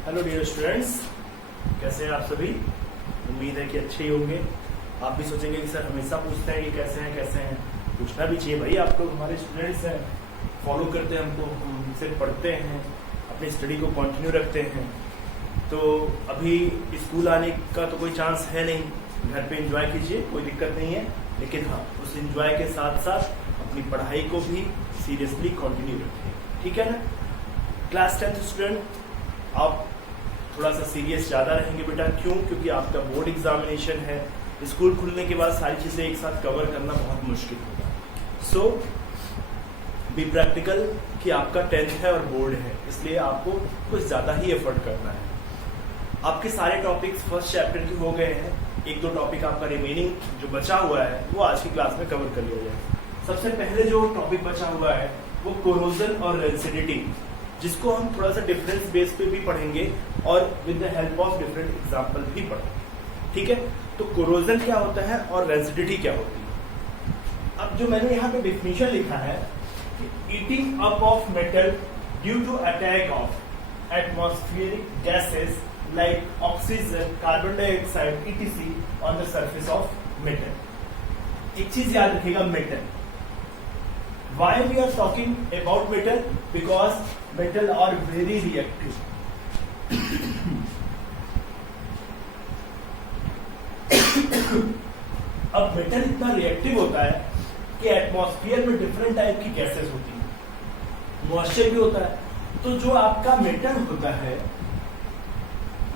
Hello dear students, कैसे हैं आप सभी। उम्मीद है कि अच्छे ही होंगे। आप भी सोचेंगे कि सर हमेशा पूछते हैं कि कैसे हैं। पूछना भी चाहिए भाई, आप लोग हमारे स्टूडेंट्स हैं, फॉलो करते हैं हमको, हमसे पढ़ते हैं, अपनी स्टडी को कंटिन्यू रखते हैं। तो अभी स्कूल आने का तो कोई चांस है नहीं, घर पे एंजॉय कीजिए, कोई दिक्कत नहीं है। लेकिन हाँ, उस एंजॉय के साथ साथ अपनी पढ़ाई को भी सीरियसली कंटिन्यू रखें, ठीक है ना। क्लास 10th स्टूडेंट, आप थोड़ा सा सीरियस ज़्यादा रहेंगे बेटा। क्यों? क्योंकि आपका बोर्ड एग्जामिनेशन है। स्कूल खुलने के बाद सारी चीज़ें एक साथ कवर करना बहुत मुश्किल होगा। सो बी प्रैक्टिकल कि आपका 10th है और बोर्ड है, इसलिए आपको कुछ ज़्यादा ही एफर्ट करना है। आपके सारे टॉपिक्स फर्स्ट चैप्टर के हो गए हैं। एक दो टॉपिक आपका रिमेनिंग जो बचा हुआ है वो आज की क्लास में कवर कर लिया जाए। सबसे पहले जो टॉपिक बचा हुआ है वो कोरोजन और रेसिडिटी, जिसको हम थोड़ा सा डिफरेंस बेस पे भी पढ़ेंगे और with the help of different example भी पढ़ेंगे, ठीक है। तो कोरोजन क्या होता है और रेसिडिटी क्या होती है। अब जो मैंने यहाँ पे डिफिनीशन लिखा है कि eating up of metal due to attack of atmospheric gases like oxygen, carbon dioxide, etc. on the surface of metal. एक चीज याद रखिएगा, metal. Why we are talking about metal? Because metal are very reactive. अब metal इतना reactive होता है कि atmosphere में डिफरेंट टाइप की गैसेस होती हैं, मॉइस्चर भी होता है। तो जो आपका मेटल होता है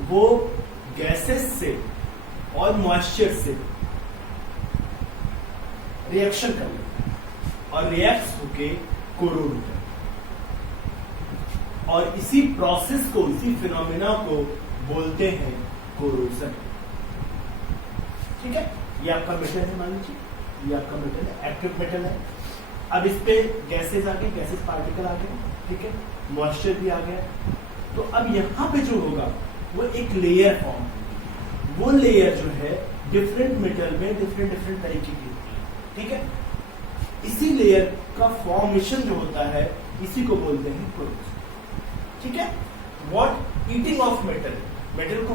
वो गैसेस से और मॉइस्चर से रिएक्शन कर लेता है और रिएक्ट होके कोरोड होता है, और इसी प्रोसेस को, इसी फिनोमेना को बोलते हैं कोरोजन, ठीक है। ये आपका मेटल है, मान लीजिए ये आपका मेटल है, एक्टिव मेटल है। अब इस पे गैसेस आ गए, गैसेस पार्टिकल आ गए, ठीक है, मॉइस्चर भी आ गया। तो अब यहां पे जो होगा वो एक लेयर फॉर्म होगी। वो लेयर जो है डिफरेंट मेटल में डिफरेंट तरीके की होती है, ठीक है। इसी लेयर का फॉर्मेशन जो होता है इसी को बोलते हैं कोरोजन, ठीक है। What? Eating of metal, metal को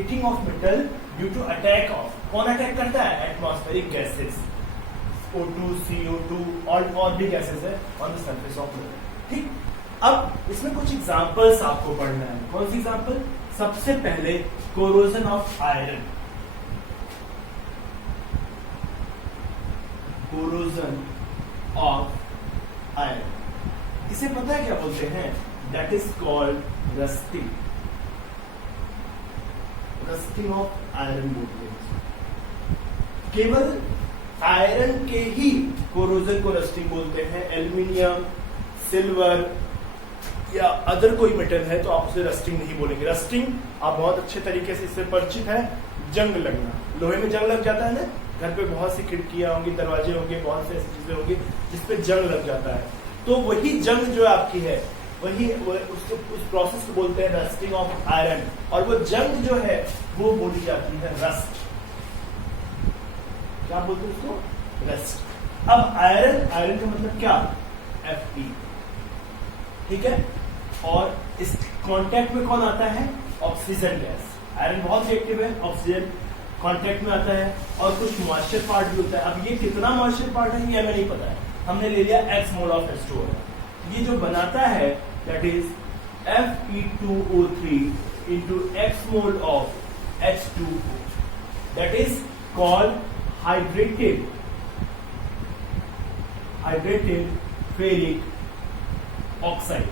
eating of metal due to attack of, कौन अटैक करता है? एटमॉस्फेरिक गैसेस, O2, CO2 और भी गैसेस है on the surface of metal, ठीक। अब इसमें कुछ एग्जांपल्स आपको पढ़ना है। कौन सी एग्जांपल? सबसे पहले corrosion of iron. Corrosion of iron, इसे पता है क्या बोलते हैं? That is called rusting. Rusting of iron बोलते हैं। केवल आयरन के ही कोरोजन को रस्टिंग बोलते हैं। एल्यूमिनियम, सिल्वर या अदर कोई मेटल है तो आप उसे रस्टिंग नहीं बोलेंगे। रस्टिंग आप बहुत अच्छे तरीके से इससे परिचित है, जंग लगना। लोहे में जंग लग जाता है ना, घर पे बहुत सी खिड़कियां होंगी, दरवाजे होंगे, बहुत सी ऐसी चीजें होंगी जिसपे जंग लग जाता है। तो वही जंग जो आपकी है उस प्रोसेस को बोलते हैं रस्टिंग ऑफ आयरन, और वो जंग जो है वो बोली जाती है रस्ट। क्या बोलते हैं उसको? रस्ट। अब आयरन का मतलब क्या? Fe, ठीक है। और इस कांटेक्ट में कौन आता है? Oxygen gas. आयरन बहुत रिएक्टिव है, ऑक्सीजन कांटेक्ट में आता है, और कुछ मॉइस्चर पार्ट भी होता है। अब ये कितना मॉइस्चर पार्ट है ये हमें नहीं पता है, हमने ले लिया X मोल ऑफ H2O। ये जो बनाता है that is Fe2O3 into X mole of H2O, that is called hydrated ferric oxide.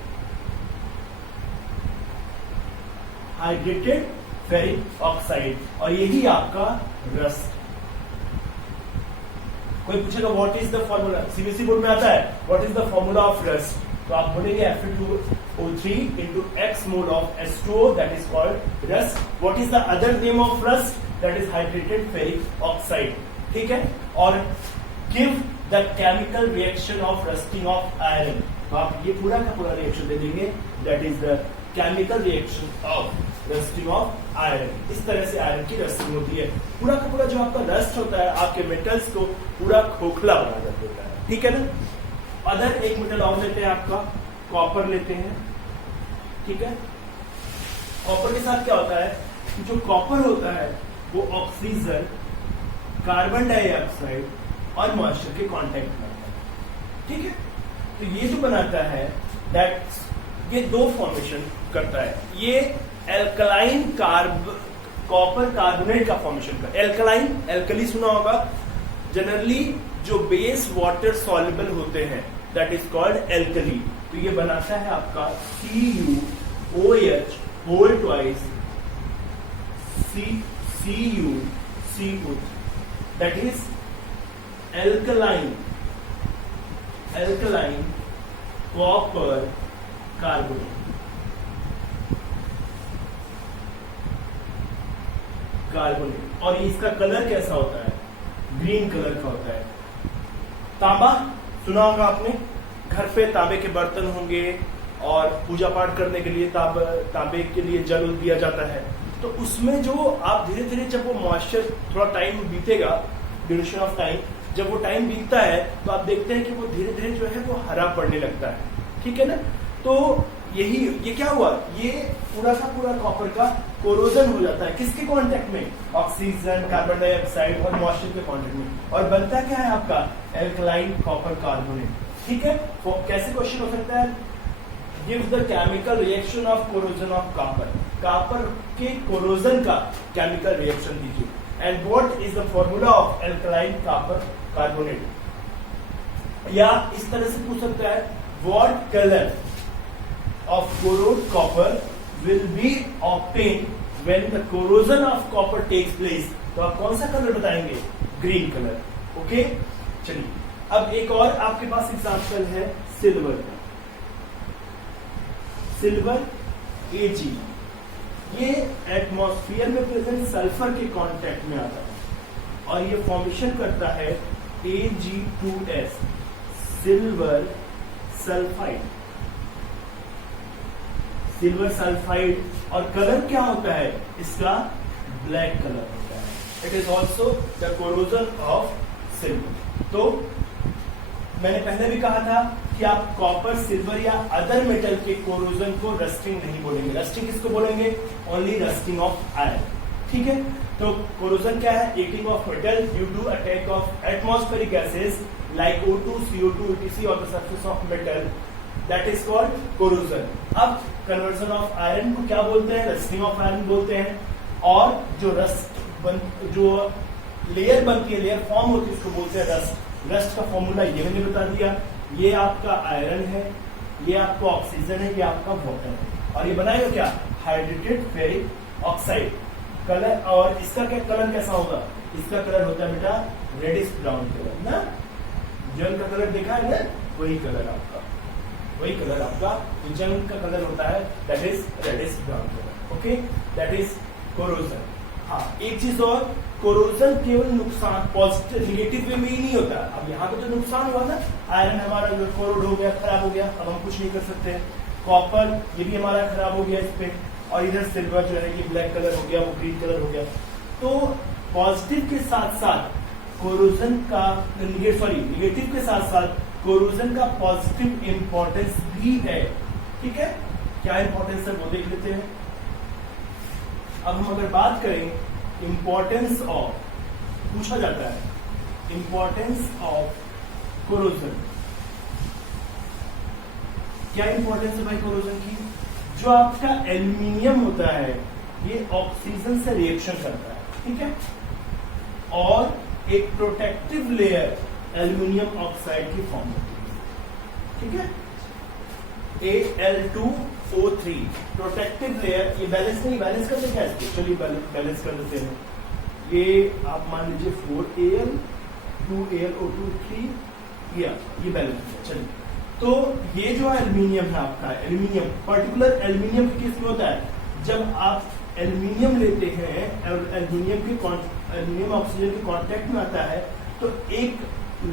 Hydrated ferric oxide, और यही आपका रस्ट। कोई पूछेगा what is the formula, CBSE board में आता है, what is the formula of rust? तो आप बोलेंगे Fe2O3 into X mole of H2O, that is called rust. What is the other name of rust? That is hydrated ferric oxide, ठीक है। और give the chemical reaction of rusting of iron, तो आप ये पूरा का पूरा रिएक्शन दे देंगे, that is the chemical reaction of rusting of iron. इस तरह से आयरन की रस्टिंग होती है। पूरा का पूरा जो आपका रस्ट होता है आपके मेटल्स को पूरा खोखला बना कर देता है, ठीक है ना। अदर एक मेटल और लेते हैं आपका कॉपर लेते हैं, ठीक है। कॉपर के साथ क्या होता है कि जो कॉपर होता है वो ऑक्सीजन, कार्बन डाइऑक्साइड और मॉइस्चर के कांटेक्ट में आता है, ठीक है। तो ये जो बनाता है दैट ये दो फॉर्मेशन करता है, ये एल्कलाइन कॉपर कार्बोनेट का फॉर्मेशन करता है। एल्कलाइन, एल्कली सुना होगा, जनरली जो बेस वाटर सॉल्युबल होते हैं दैट इज कॉल्ड एल्कली। तो ये बनाता है आपका CuOH whole twice CuCO3, that is alkaline copper carbonate. और इसका कलर कैसा होता है? ग्रीन कलर का होता है। तांबा सुना होगा आपने, घर पे तांबे के बर्तन होंगे और पूजा पाठ करने के लिए तांबे के लिए जल दिया जाता है। तो उसमें जो आप धीरे धीरे जब वो मॉइस्चर थोड़ा टाइम बीतेगा, ड्यूरेशन ऑफ टाइम, जब वो टाइम बीतता है तो आप देखते हैं कि वो धीरे धीरे जो है वो हरा पड़ने लगता है, ठीक है ना। तो ये क्या हुआ, ये पूरा का पूरा कॉपर का कोरोजन हो जाता है किसके कांटेक्ट में? ऑक्सीजन, कार्बन डाइऑक्साइड और मॉइस्चर के कांटेक्ट में, और बनता क्या है आपका एल्कलाइन कॉपर कार्बोनेट, ठीक है। तो कैसे क्वेश्चन हो सकता है? Give the chemical reaction of corrosion of copper, copper के कोरोजन का केमिकल रिएक्शन दीजिए, and what is the formula of alkaline copper carbonate. या इस तरह से पूछ सकता है what colour of corroded copper will be obtained when the corrosion of copper takes place। तो आप कौन सा कलर बताएंगे? Green colour, okay. चलिए अब एक और आपके पास एग्जांपल है सिल्वर का। सिल्वर Ag, ये एटमॉस्फेयर में प्रेजेंट सल्फर के कांटेक्ट में आता है और ये फॉर्मेशन करता है Ag2S, silver sulphide. Silver sulphide, और कलर क्या होता है इसका? ब्लैक कलर होता है। It is also the corrosion of silver. तो मैंने पहले भी कहा था कि आप कॉपर, सिल्वर या अदर मेटल के कोरोजन को रस्टिंग नहीं बोलेंगे। रस्टिंग किसको बोलेंगे? ओनली रस्टिंग ऑफ आयरन, ठीक है। तो कोरोजन क्या है? Eating of metal due to attack of atmospheric gases like O2, CO2 etc on the surface of metal, that is called corrosion. अब कन्वर्जन ऑफ आयरन को क्या बोलते हैं? रस्टिंग ऑफ आयरन बोलते हैं। और जो जो लेयर बनती है, लेयर फॉर्म होती है, उसको बोलते हैं रस्ट। रस्ट का फॉर्मूला ये मैंने बता दिया। ये आपका आयरन है, ये आपका ऑक्सीजन है, ये आपका वाटर है, और ये बनाएगा क्या? Hydrated ferric oxide. कलर, और इसका क्या कलर कैसा होगा? इसका कलर होता है बेटा रेडिश ब्राउन कलर ना। जल का कलर देखा है ना, वही कलर आपका जंग का कलर होता है that is reddish brown colour, okay. That is corrosion. हाँ, एक चीज और, कोरोजन केवल नुकसान पॉजिटिव निगेटिव वे में ही नहीं होता। अब यहाँ पे तो नुकसान हुआ ना, आयरन हमारा जो कोरोड हो गया, खराब हो गया, अब हम कुछ नहीं कर सकते। कॉपर ये भी हमारा खराब हो गया इस पे, और इधर सिल्वर जो है ये ब्लैक कलर हो गया, वो ग्रीन कलर हो गया। तो पॉजिटिव के साथ साथ कोरोजन का निगेटिव के साथ साथ कोरोजन का पॉजिटिव इंपॉर्टेंस भी है, ठीक है। क्या इंपॉर्टेंस है वो देख लेते हैं। अब हम अगर बात करें इंपॉर्टेंस ऑफ, पूछा जाता है इंपॉर्टेंस ऑफ कोरोजन, क्या इंपॉर्टेंस है भाई कोरोजन की? जो आपका एल्यूमिनियम होता है ये ऑक्सीजन से रिएक्शन करता है, ठीक है, और एक प्रोटेक्टिव लेयर एल्यूमिनियम ऑक्साइड की फॉर्म होती है, ठीक है। Al2O3 प्रोटेक्टिव लेयर, ये बैलेंस नहीं, बैलेंस कर देंगे इसको, चलिए बैलेंस कर देते हैं। ये आप मान लीजिए 4Al 2AlO2 3 ये बैलेंस है। चलिए, तो ये जो एल्यूमिनियम है आपका, एल्यूमिनियम पर्टिकुलर एल्यूमिनियम किस में होता है? जब आप एल्यूमिनियम लेते हैं, एल्यूमिनियम ऑक्सीजन के कांटेक्ट में आता है तो एक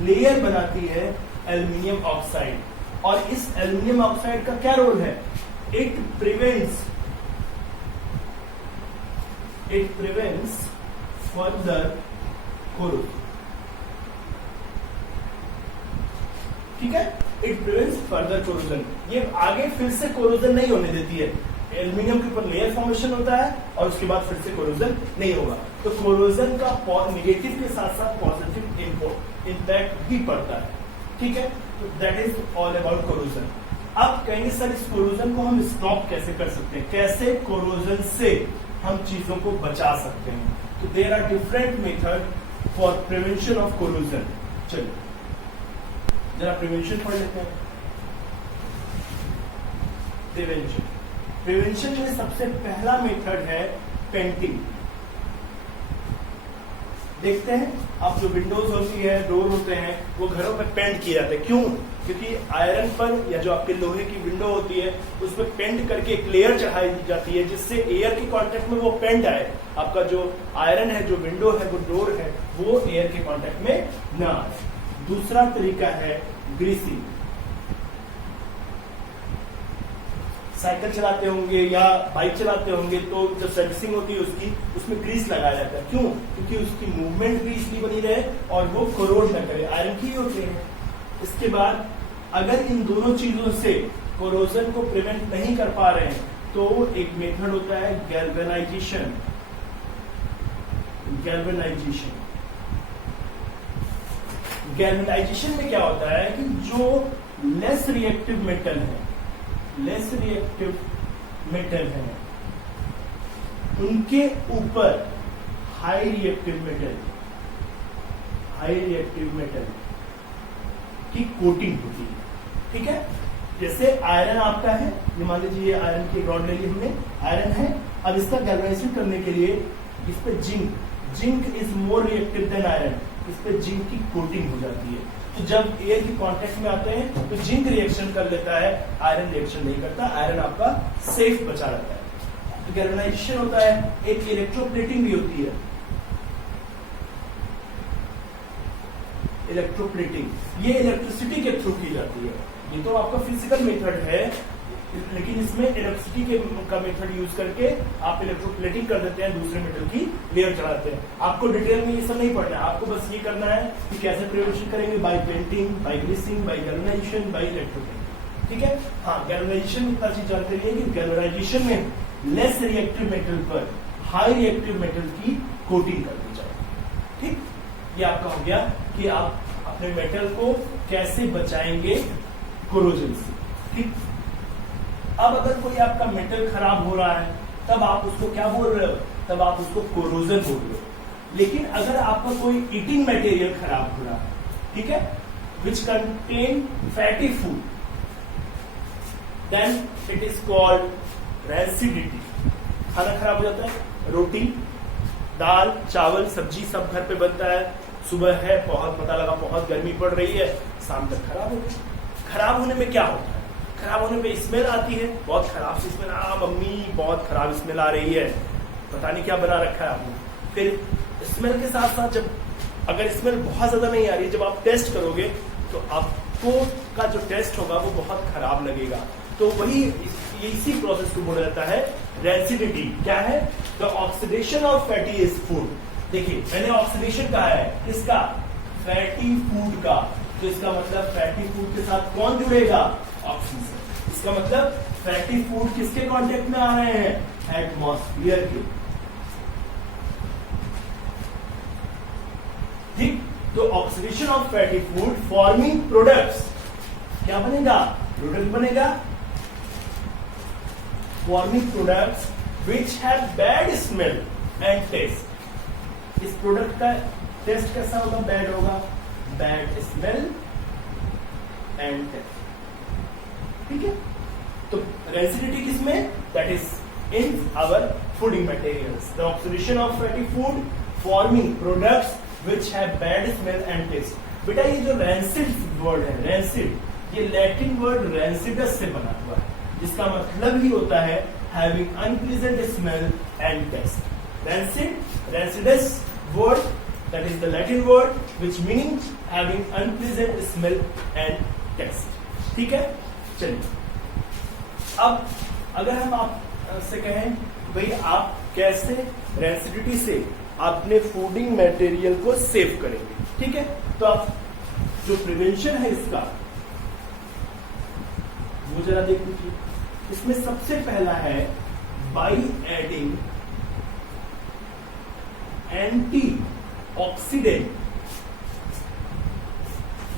लेयर बनाती है एल्यूमिनियम ऑक्साइड, और इस एल्यूमिनियम ऑक्साइड का क्या रोल है? It prevents further corrosion. ठीक है। इट प्रिवेंट्स फर्दर कोरोजन, ये आगे फिर से कोरोजन नहीं होने देती है। एल्यूमिनियम के ऊपर लेयर फॉर्मेशन होता है और उसके बाद फिर से कोरोजन नहीं होगा। तो कोरोजन का नेगेटिव के साथ साथ पॉजिटिव इम्पैक्ट भी पड़ता है, ठीक है। तो that is all about corrosion. अब कहेंगे सर इस कोरोजन को हम स्टॉप कैसे कर सकते हैं, कैसे कोरोजन से हम चीजों को बचा सकते हैं। तो there are different method for prevention of corrosion. चलिए जरा प्रिवेंशन पढ़ लेते हैं। प्रिवेंशन में सबसे पहला मेथड है पेंटिंग। देखते हैं आप जो विंडोज होती है, डोर होते हैं, वो घरों पे पेंट किए जाते हैं। क्यों? क्योंकि आयरन पर या जो आपके लोहे की विंडो होती है उस पर पेंट करके एक लेयर चढ़ाई जाती है जिससे एयर के कांटेक्ट में वो पेंट आए। आपका जो आयरन है, जो विंडो है, वो डोर है, वो एयर के कांटेक्ट में ना आए। दूसरा तरीका है ग्रीसिंग। साइकिल चलाते होंगे या बाइक चलाते होंगे तो जब सर्विसिंग होती है उसकी, उसमें ग्रीस लगाया जाता है। क्यों? क्योंकि उसकी मूवमेंट भी इसलिए बनी रहे और वो कोरोड न करे, आयरन की होती है। इसके बाद अगर इन दोनों चीजों से कोरोजन को प्रिवेंट नहीं कर पा रहे हैं तो एक मेथड होता है गैल्वेनाइजेशन। गैल्वेनाइजेशन में क्या होता है कि जो लेस रिएक्टिव मेटल है उनके ऊपर हाई रिएक्टिव मेटल की कोटिंग होती है, ठीक है। जैसे आयरन आपका है, ये मान लीजिए आयरन की रॉड ले ली हमने, आयरन है। अब इसका गैल्वेनाइजेशन करने के लिए इस पे zinc is more reactive than iron, इस पे जिंक की कोटिंग हो जाती है। तो जब एयर की कांटेक्ट में आते हैं तो जिंक रिएक्शन कर लेता है, आयरन रिएक्शन नहीं करता, आयरन आपका सेफ बचा रहता है। तो गैल्वेनाइजेशन होता है। एक इलेक्ट्रोप्लेटिंग भी होती है। इलेक्ट्रोप्लेटिंग ये इलेक्ट्रिसिटी के थ्रू की जाती है। ये तो आपका फिजिकल मेथड है, लेकिन इसमें इलेक्ट्रिसिटी का मेथड यूज करके आप इलेक्ट्रोप्लेटिंग कर देते हैं, दूसरे मेटल की लेयर चढ़ाते हैं। आपको डिटेल में ये सब नहीं पढ़ना है, आपको बस ये करना है कि कैसे प्रिवेंशन करेंगे, by painting, by greasing, by galvanisation, by electroplating, ठीक है। हाँ, गैल्वेनाइजेशन इतना चीज जानते रहिए कि गैल्वेनाइजेशन में लेस रिएक्टिव मेटल पर हाई रिएक्टिव मेटल की कोटिंग कर दी जाए, ठीक। ये आपका हो गया कि आप अपने मेटल को कैसे बचाएंगे कोरोजन से, ठीक। अब अगर कोई आपका मेटल खराब हो रहा है तब आप उसको क्या बोल रहे हो? तब आप उसको कोरोजन बोल रहे हो। लेकिन अगर आपका कोई ईटिंग मटेरियल खराब हो रहा है, ठीक है, which contain fatty food, then it is called rancidity. खाना खराब हो जाता है, रोटी, दाल, चावल, सब्जी सब घर पे बनता है, सुबह है, बहुत पता लगा बहुत गर्मी पड़ रही है, शाम तक खराब हो गया। खराब होने में क्या होता है? खराब होने पे स्मेल आती है, बहुत खराब सी स्मेल, मम्मी बहुत खराब स्मेल आ रही है, पता नहीं क्या बना रखा है आपने। फिर स्मेल के साथ साथ जब अगर स्मेल बहुत ज्यादा नहीं आ रही है, जब आप टेस्ट करोगे तो आपको का जो टेस्ट होगा वो बहुत खराब लगेगा। तो वही इसी प्रोसेस को बोला जाता है रैंसिडिटी। क्या है? The oxidation of fatty food. देखिए मैंने ऑक्सीडेशन कहा है किसका? फैटी फूड का। तो इसका मतलब फैटी फूड के साथ कौन जुड़ेगा? ऑक्सीजन। इसका मतलब फैटी फूड किसके कांटेक्ट में आ रहे हैं? एटमॉस्फेयर के, ठीक। तो oxidation of fatty food forming products, क्या बनेगा? प्रोडक्ट बनेगा, forming products which have bad smell and taste. इस प्रोडक्ट का टेस्ट कैसा होगा? बैड होगा, बैड स्मेल एंड टेस्ट, ठीक है। तो रेसिडिटी किसमें? That is in our fooding materials. The oxidation of fatty food forming products which have bad smell and taste. बेटा ये जो रैंसिड वर्ड है, रैंसिड, ये लैटिन वर्ड रैंसिडस से बना हुआ है, जिसका मतलब ही होता है having unpleasant smell and taste. Rancid, rancidus word, that is the Latin word which means having unpleasant smell and taste, ठीक है। चलिए अब अगर हम आपसे कहें भाई आप कैसे रैंसिडिटी से अपने फूडिंग मटेरियल को सेव करेंगे, ठीक है। तो आप जो प्रिवेंशन है इसका वो जरा देख लीजिए। इसमें सबसे पहला है by adding anti oxidant.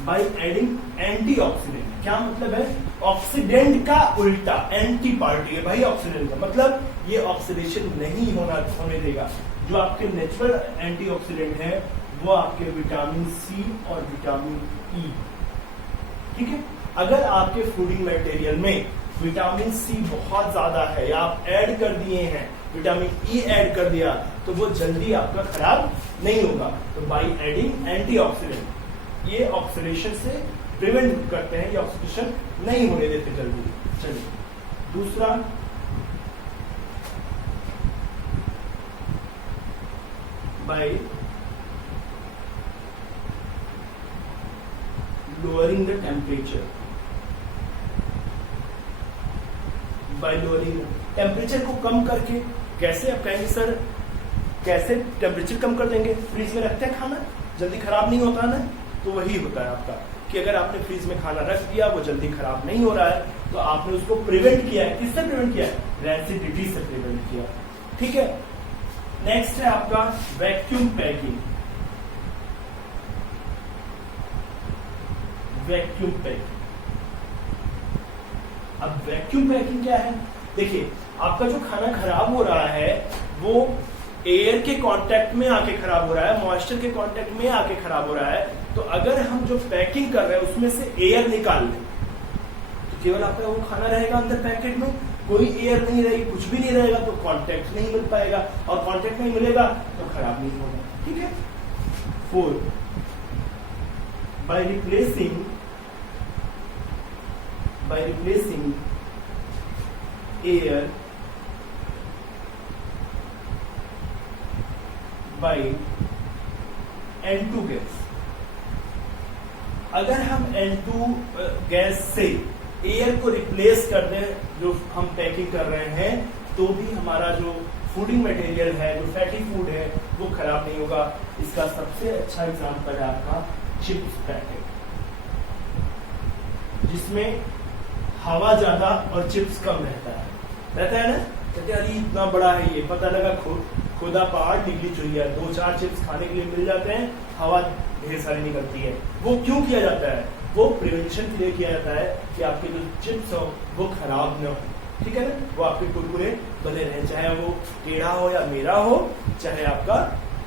By adding anti oxidant क्या मतलब है? ऑक्सीडेंट का उल्टा एंटी पार्टी है भाई ऑक्सीडेंट का, मतलब ये ऑक्सीडेशन नहीं होने देगा। जो आपके नेचुरल एंटीऑक्सीडेंट है वो आपके विटामिन सी और विटामिन ई, ठीक है। अगर आपके फूडिंग मटेरियल में विटामिन सी बहुत ज्यादा है या आप ऐड कर दिए हैं, विटामिन ई ऐड कर दिया, तो वो जल्दी आपका खराब नहीं होगा। तो बाई एडिंग एंटीऑक्सीडेंट ये ऑक्सीडेशन से प्रिवेंट करते हैं, ये ऑक्सीडेशन नहीं होने देते जल्दी। चलिए दूसरा, bye lowering the temperature. Bye lowering temperature को कम करके, कैसे? आप कहेंगे सर कैसे टेम्परेचर कम कर देंगे? फ्रीज में रखते हैं खाना, जल्दी खराब नहीं होता ना, तो वही होता है आपका कि अगर आपने फ्रीज में खाना रख दिया, वो जल्दी खराब नहीं हो रहा है, तो आपने उसको प्रिवेंट किया है। किससे प्रिवेंट किया है? रैसिडिटी से प्रिवेंट किया, ठीक है। नेक्स्ट है आपका वैक्यूम पैकिंग। वैक्यूम पैकिंग, अब वैक्यूम पैकिंग क्या है? देखिए आपका जो खाना खराब हो रहा है वो एयर के कांटेक्ट में आके खराब हो रहा है, मॉइस्चर के कांटेक्ट में आके खराब हो रहा है। तो अगर हम जो पैकिंग कर रहे हैं उसमें से एयर निकाल लें तो केवल आपका वो खाना रहेगा अंदर पैकेट में, कोई एयर नहीं रहेगी, कुछ भी नहीं रहेगा, तो कांटेक्ट नहीं मिल पाएगा, और कांटेक्ट नहीं मिलेगा तो खराब नहीं होगा, ठीक है। 4 by replacing air by N2 gas. अगर हम N2 गैस से एयर को रिप्लेस कर दें जो हम पैकिंग कर रहे हैं, तो भी हमारा जो फूडिंग मटेरियल है, जो फैटी फूड है, वो खराब नहीं होगा। इसका सबसे अच्छा एग्जांपल है आपका चिप्स पैकेट, जिसमें हवा ज्यादा और चिप्स कम रहता है ना। कहते अरे इतना बड़ा है ये, पता लगा खुदा पहाड़ निकली चुई है, 2-4 चिप्स खाने के लिए मिल जाते हैं, हवा ढेर सारी निकलती है। वो क्यों किया जाता है? वो प्रिवेंशन के लिए किया जाता है कि आपके जो चिप्स हो वो खराब न हो, ठीक है ना, वो आपके कुरकुरे बने रहे, चाहे वो टेढ़ा हो या मेरा हो, चाहे आपका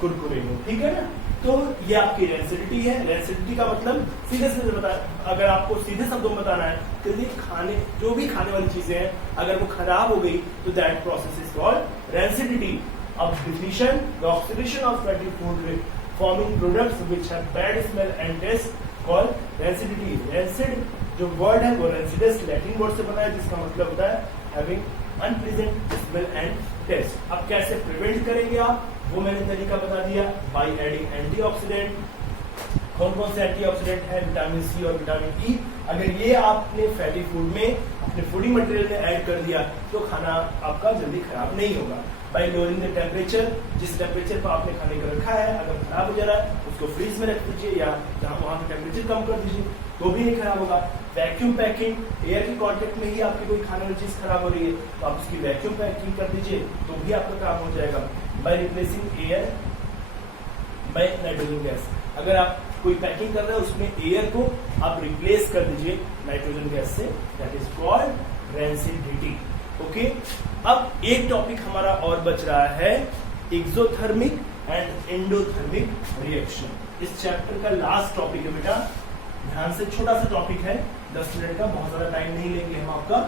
कुरकुरे हो, ठीक है ना। तो ये आपकी रेंसिडिटी है। रेंसिडिटी का मतलब सीधे सीधे बता, अगर आपको सीधे शब्दों में बताना है कि जो भी खाने वाली चीजें हैं अगर वो खराब हो गई तो that process is called rancidity. अब definition, the oxidation of fatty food forming products which have bad smell and taste called rancidity. Rancid जो वर्ड है वो रेंसिडस लैटिन वर्ड से बना है, जिसका मतलब होता है having unpleasant smell and taste. अब कैसे प्रिवेंट करेंगे आप, वो मैंने तरीका बता दिया, बाय एडिंग एंटीऑक्सीडेंट। कौन कौन से एंटीऑक्सीडेंट है? विटामिन सी और विटामिन ई। अगर ये आपने फैटी फूड में अपने फूडिंग मटेरियल में ऐड कर दिया तो खाना आपका जल्दी खराब नहीं होगा। बाय लोअरिंग द टेम्परेचर, जिस टेम्परेचर पर आपने खाने को रखा है अगर खराब हो जा रहा है उसको फ्रीज में रख दीजिए या वहां का टेम्परेचर कम कर दीजिए, तो भी नहीं खराब होगा। वैक्यूम पैकिंग, एयर के कांटेक्ट में ही आपकी कोई खाने वाली चीज खराब हो रही है तो आप उसकी वैक्यूम पैकिंग कर दीजिए, तो भी आपका काम हो जाएगा। By replacing air by nitrogen gas, अगर आप कोई पैकिंग कर रहे हैं उसमें एयर को आप रिप्लेस कर दीजिए नाइट्रोजन गैस से, that is called rancidity. Okay, अब एक टॉपिक हमारा और बच रहा है, एक्सोथर्मिक एंड एंडोथर्मिक रिएक्शन। इस चैप्टर का लास्ट टॉपिक है बेटा, ध्यान से, छोटा सा टॉपिक है, 10 मिनट का, बहुत ज्यादा टाइम नहीं लेंगे हम आपका।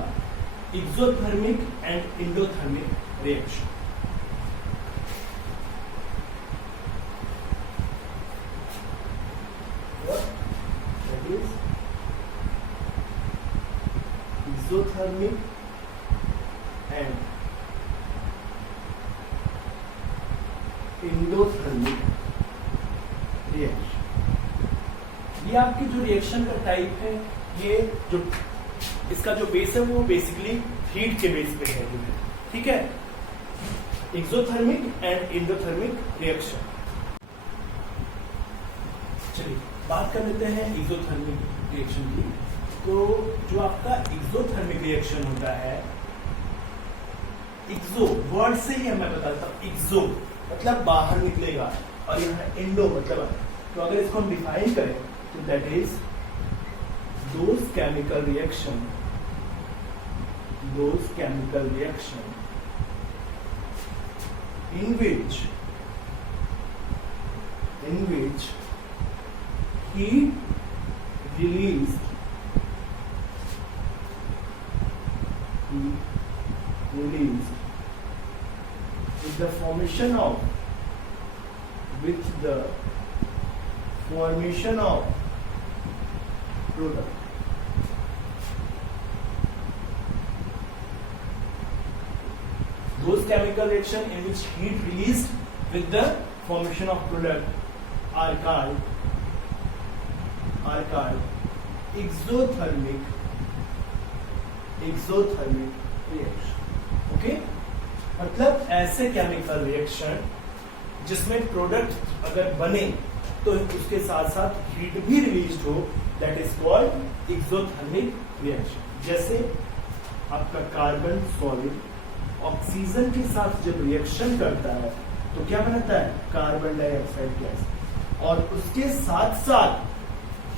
Exothermic and endothermic reaction. Exothermic and endothermic reaction, ये आपकी जो रिएक्शन का टाइप है, ये जो इसका जो बेस है वो बेसिकली हीट के बेस पे है, ठीक है। Exothermic and endothermic reaction. चलिए बात कर लेते हैं एक्सोथर्मिक रिएक्शन की। तो जो आपका एक्सोथर्मिक रिएक्शन होता है, एक्सो वर्ड से ही मैं बताता हूँ, एक्सो मतलब बाहर निकलेगा और यहाँ इंडो मतलब, तो अगर इसको हम डिफाइन करें तो that is those chemical reaction in which heat released with the formation of product. Those chemical reaction in which heat released with the formation of product are called exothermic reaction. Okay? मतलब ऐसे chemical reaction जिसमें product अगर बने तो उसके साथ साथ heat भी रिलीज हो, that is called exothermic reaction. जैसे आपका कार्बन सॉलिड ऑक्सीजन के साथ जब रिएक्शन करता है तो क्या बनता है, कार्बन डाइऑक्साइड गैस, और उसके साथ साथ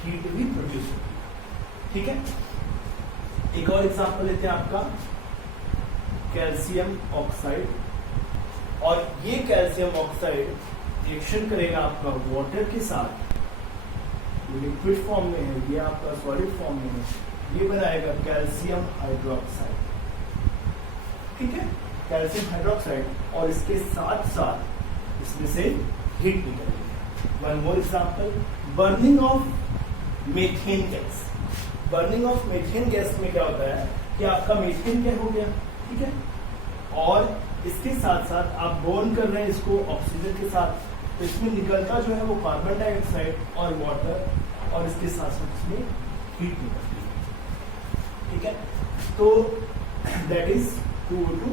हीट भी प्रोड्यूस होती है. ठीक है, एक और एग्जांपल लेते हैं आपका कैल्शियम ऑक्साइड, और ये कैल्शियम ऑक्साइड रिएक्शन करेगा आपका वाटर के साथ, लिक्विड फॉर्म में है, ये आपका सॉलिड फॉर्म में है, ये बनाएगा कैल्शियम हाइड्रोक्साइड. ठीक है, कैल्शियम हाइड्रोक्साइड, और इसके साथ साथ इसमें से हीट निकलेगी. One more example, burning of methane gas. Burning of methane gas में क्या होता है कि आपका मीथेन क्या हो गया, ठीक है, और इसके साथ साथ आप बर्न कर रहे हैं इसको ऑक्सीजन के साथ, तो इसमें निकलता जो है वो कार्बन डाइऑक्साइड और वाटर, और इसके साथ साथ इसमें हीट निकलती है. ठीक है, तो that is 2O2.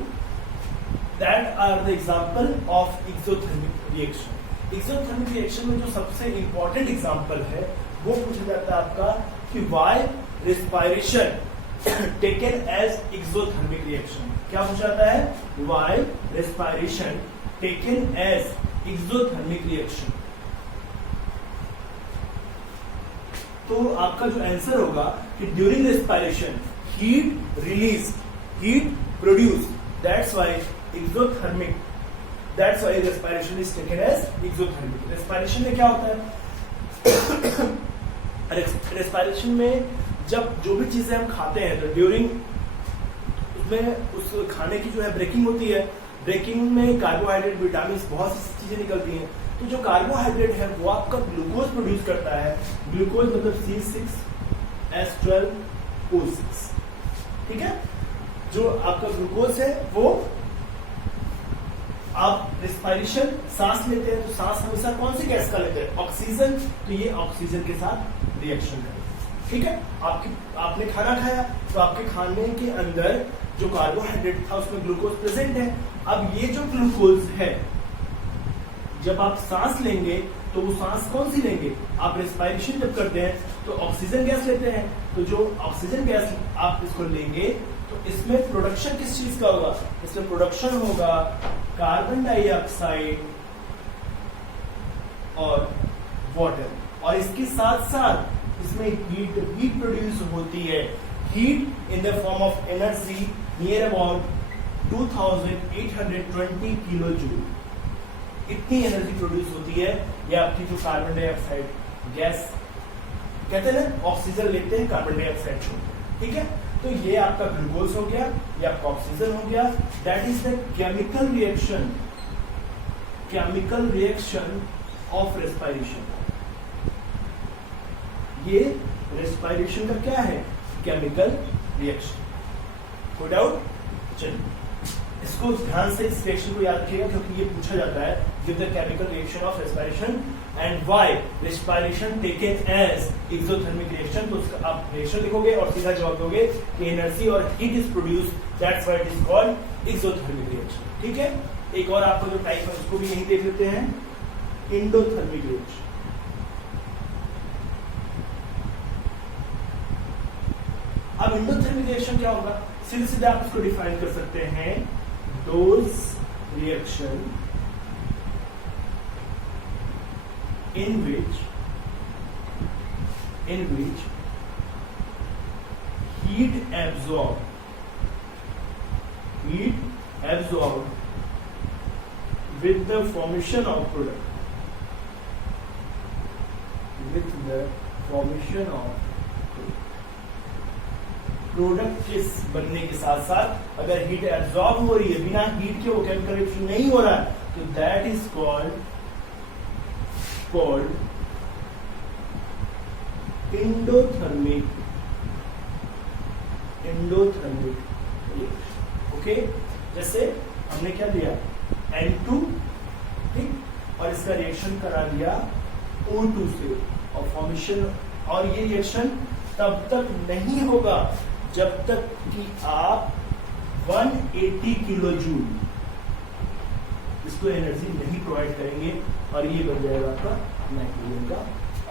That are the example of exothermic reaction. Exothermic reaction में जो सबसे important example है वो पूछा जाता है आपका कि why respiration taken as exothermic reaction. क्या पूछा जाता है, why respiration taken as exothermic reaction. तो आपका जो आंसर होगा कि during respiration heat released, heat produced, that's why exothermic, that's why respiration is taken as exothermic. respiration में क्या होता है, respiration में जब जो भी चीजें हम खाते हैं तो ड्यूरिंग उसमें उस खाने की जो है ब्रेकिंग होती है, ब्रेकिंग में कार्बोहाइड्रेट, विटामिन, बहुत सी चीजें निकलती हैं. तो जो कार्बोहाइड्रेट है वो आपका ग्लूकोज प्रोड्यूस करता है. ग्लूकोज मतलब C6H12O6. ठीक है, जो आपका ग्लूकोज है वो आप रेस्पिरेशन सांस लेते हैं तो सांस हमेशा कौन सी गैस का लेते हैं, ऑक्सीजन, तो ये ऑक्सीजन के साथ रिएक्शन करेगा. ठीक है, आपने खाना खाया तो आपके खाने के अंदर जो कार्बोहाइड्रेट था उसमें ग्लूकोज प्रेजेंट है. अब ये जो ग्लूकोज है जब आप सांस लेंगे तो वो सांस कौन सी लेंगे, आप रेस्पिरेशन जब करते हैं तो ऑक्सीजन गैस लेते हैं, तो जो ऑक्सीजन गैस आप इसको लेंगे तो इसमें प्रोडक्शन किस चीज का होगा, इसमें प्रोडक्शन होगा कार्बन डाइऑक्साइड और वाटर, और इसके साथ साथ इसमें हीट भी प्रोड्यूस होती है. Heat in the form of energy near about 2820 kilo joule. इतनी एनर्जी प्रोड्यूस होती है. ये आपकी जो कार्बन डाइऑक्साइड गैस कहते हैं ना, ऑक्सीजन लेते हैं, कार्बन डाइऑक्साइड छोड़ते हैं. ठीक है, तो ये आपका ग्लूकोज हो गया, ये आपका ऑक्सीजन हो गया. That is the chemical reaction of respiration. ये रेस्पिरेशन का क्या है, केमिकल रिएक्शन. No doubt. चलिए इसको ध्यान से इस रिएक्शन को याद रखिएगा क्योंकि ये पूछा जाता है, give the chemical reaction of respiration and why respiration taken as exothermic reaction. तो उसका आप रिएक्शन लिखोगे और सीधा जवाब दोगे कि एनर्जी और heat is produce, that's why it is called exothermic reaction. ठीक है, एक और आपको जो टाइप है उसको भी यहीं देख लेते हैं, एंडोथर्मिक रिएक्शन. अब एंडोथर्मिक रिएक्शन क्या होगा, सीधे सीधे आप इसको डिफाइन कर सकते हैं, those reaction in which heat absorbed with the formation of product, product के बनने के साथ साथ अगर हीट एब्जॉर्ब हो रही है, बिना हीट के वो केमिकल रिएक्शन नहीं हो रहा है, तो that is called endothermic reaction। Okay, जैसे हमने क्या लिया N2, ठीक, और इसका रिएक्शन करा लिया O2 से और फॉर्मेशन, और ये रिएक्शन तब तक नहीं होगा जब तक कि आप 180 किलो जूल इसको एनर्जी नहीं प्रोवाइड करेंगे, और ये बन जाएगा आपका नाइट्रोजन का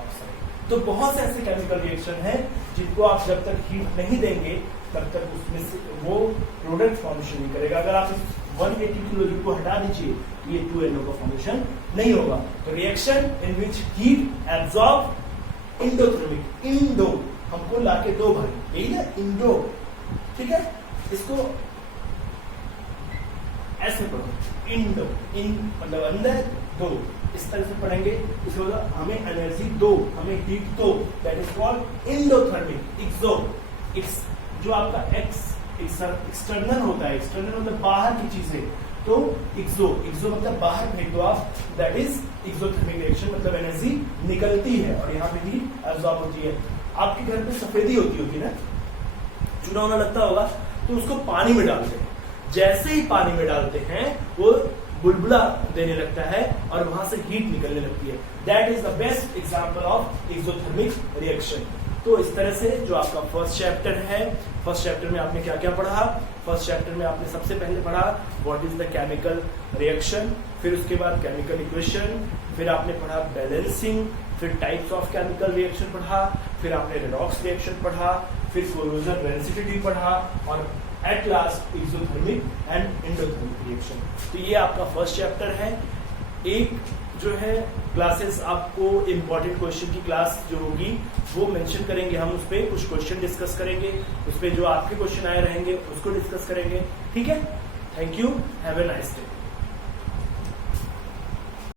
ऑक्साइड। तो बहुत से ऐसे केमिकल रिएक्शन है जिनको आप जब तक हीट नहीं देंगे तब तक उसमें से वो प्रोडक्ट फॉर्मेशन नहीं करेगा। अगर आप इस 180 किलो जूल को हटा दीजिए तो ये 2NO का फॉर्मेशन नहीं होगा। तो reaction in which heat absorb endothermic, Indo हमको लाके दो भाई, यही ना इंडो, ठीक है, इसको ऐसे पढ़ो, इंडो, इन मतलब अंदर, दो, इस तरह से पढ़ेंगे। इसके बाद हमें एनर्जी दो, हमें हीट दो, दैट इज कॉल्ड एंडोथर्मिक। एक्सो, जो आपका एक्सटर्नल होता है, एक्सटर्नल मतलब बाहर की चीजें, तो एक्सो मतलब बाहर फेंक दो आप, दैट इज एक्सोथर्मिक रिएक्शन, मतलब एनर्जी निकलती है और यहाँ पे भी एब्जॉर्ब होती है। आपके घर पे सफेदी होती ना, चूना वूना लगता होगा, तो उसको पानी में डालते हैं, जैसे ही पानी में डालते हैं वो बुलबुला देने लगता है और वहां से हीट निकलने लगती है। That is the best example of exothermic reaction. तो इस तरह से जो आपका फर्स्ट चैप्टर है, फर्स्ट चैप्टर में आपने क्या क्या पढ़ा, फर्स्ट चैप्टर में आपने सबसे पहले पढ़ा what is the chemical reaction, फिर उसके बाद केमिकल इक्वेशन, फिर आपने पढ़ा बैलेंसिंग, फिर टाइप्स ऑफ केमिकल रिएक्शन पढ़ा, फिर आपने रेडॉक्स रिएक्शन पढ़ा, फिर कोरोजन रेसिडिटी पढ़ा, और at last exothermic and endothermic reaction. तो ये आपका फर्स्ट चैप्टर है। एक जो है क्लासेस आपको इंपॉर्टेंट क्वेश्चन की क्लास जो होगी वो मेंशन करेंगे, हम उस पर कुछ क्वेश्चन डिस्कस करेंगे, उस पर जो आपके क्वेश्चन आए रहेंगे उसको डिस्कस करेंगे, ठीक है। Thank you, have a nice day.